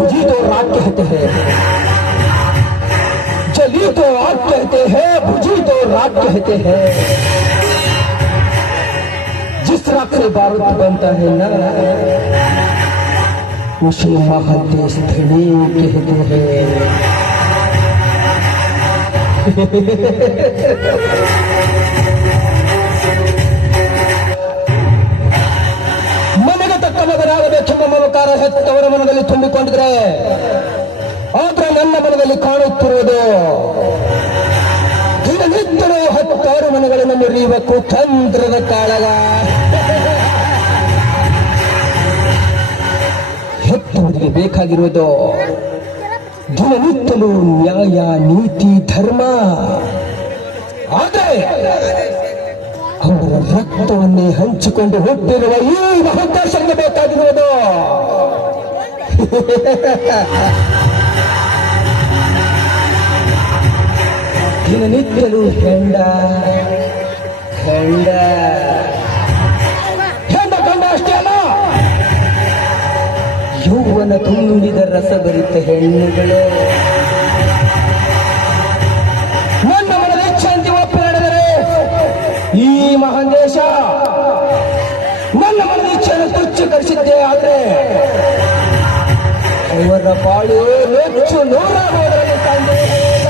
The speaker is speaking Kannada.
बुझी तो रात कहते हैं, जली तो आग कहते हैं, बुझी तो रात कहते हैं। जिस रात से बारूद बनता है ना, उसे महादेश धनी कहते हैं। ಮನೆಗೆ ತಕ್ಕ ಮಗನಾಗಬೇಕೆಂಬ ಮಮಕಾರ ಹೆತ್ತವರ ಮನದಲ್ಲಿ ತುಂಬಿಕೊಂಡಿದ್ರೆ, ಆದ್ರೆ ನನ್ನ ಮನದಲ್ಲಿ ಕಾಣುತ್ತಿರುವುದು ದಿನನಿತ್ಯನೂ 10 ಮನೆಗಳನ್ನು ಮುರಿಯುವ ಕುತಂತ್ರದ ಕಾಳಗ. ಹೆತ್ತವರಿಗೆ ಬೇಕಾಗಿರುವುದು ದಿನನಿತ್ಯಲೂ ನ್ಯಾಯ, ನೀತಿ, ಧರ್ಮ. ಆದರೆ ಅವರ ರಕ್ತವನ್ನೇ ಹಂಚಿಕೊಂಡು ಹುಟ್ಟಿರುವ ಈ ಮಹೋದ್ದೇಶಕ್ಕೆ ಬೇಕಾಗಿರುವುದು ದಿನನಿತ್ಯಲೂ ಹೆಂಡ ಹೆಂಡ ಹೆಂಡ ಕಂಡ ಅಷ್ಟೇ ಅಲ್ಲ, ಯೌವನ ತುಂಬಿದ ರಸಭರಿತ ಹೆಣ್ಣುಗಳು. ನನ್ನ ಮನದ ಇಚ್ಛೆಯಂತೆ ಒಪ್ಪಿ ನಡೆದರೆ ಈ ಮಹಾನ್ ದೇಶ ನನ್ನ ಮನದ ಇಚ್ಛೆಯನ್ನು ತುಚ್ಛೀಕರಿಸಿದ್ದೇ ಆದ್ರೆ ಅವರ ಬಾಳು ಹೆಚ್ಚು ನೂರಾಗುವುದರಲ್ಲಿ ಸಂದೇಹ ಇಲ್ಲ.